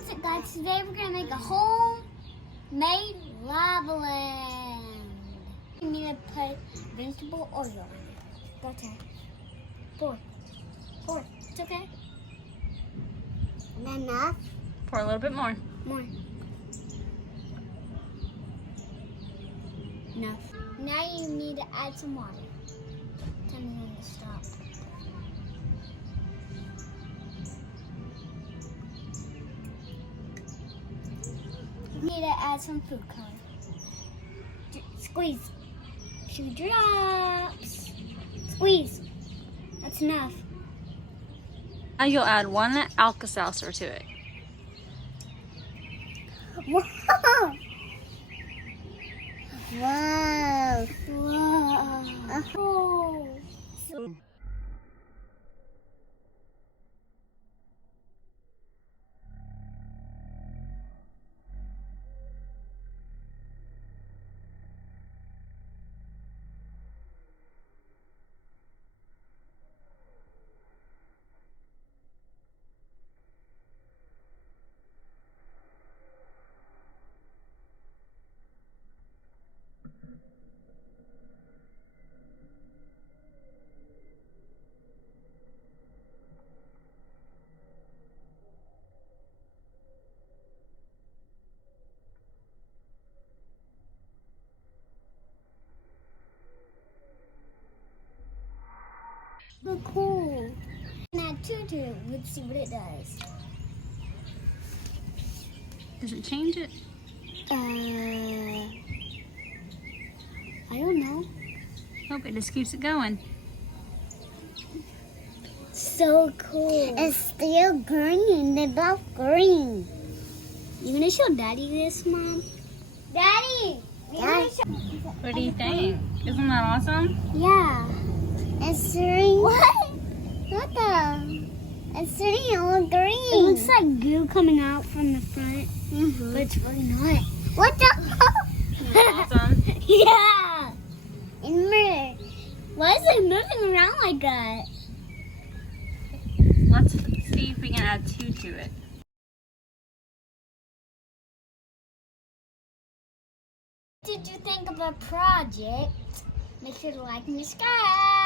what's it, guys? Today we're gonna make a homemade lava land. You need to put vegetable oil in it. Go ahead. Pour. It's okay. Not enough. Pour a little bit more. More. Enough. Now you need to add some water. Tell me when to stop. You need to add some food color. Squeeze. 2 drops. Squeeze. That's enough. Now you'll add 1 Alka-Seltzer to it. Whoa! Wow! Whoa! Oh. So cool. Add 2 to it. Let's see what it does. Does it change it? I don't know. Nope, it just keeps it going. So cool. It's still green. They're both green. You gonna show Daddy this, Mom? Daddy! What do you think? Isn't that awesome? Yeah. It's green. What? What the? It's turning all green. It looks like goo coming out from the front, but it's really not. What the? Isn't that awesome? Yeah. Why is it moving around like that? Let's see if we can add 2 to it. What did you think of our project? Make sure to like and subscribe.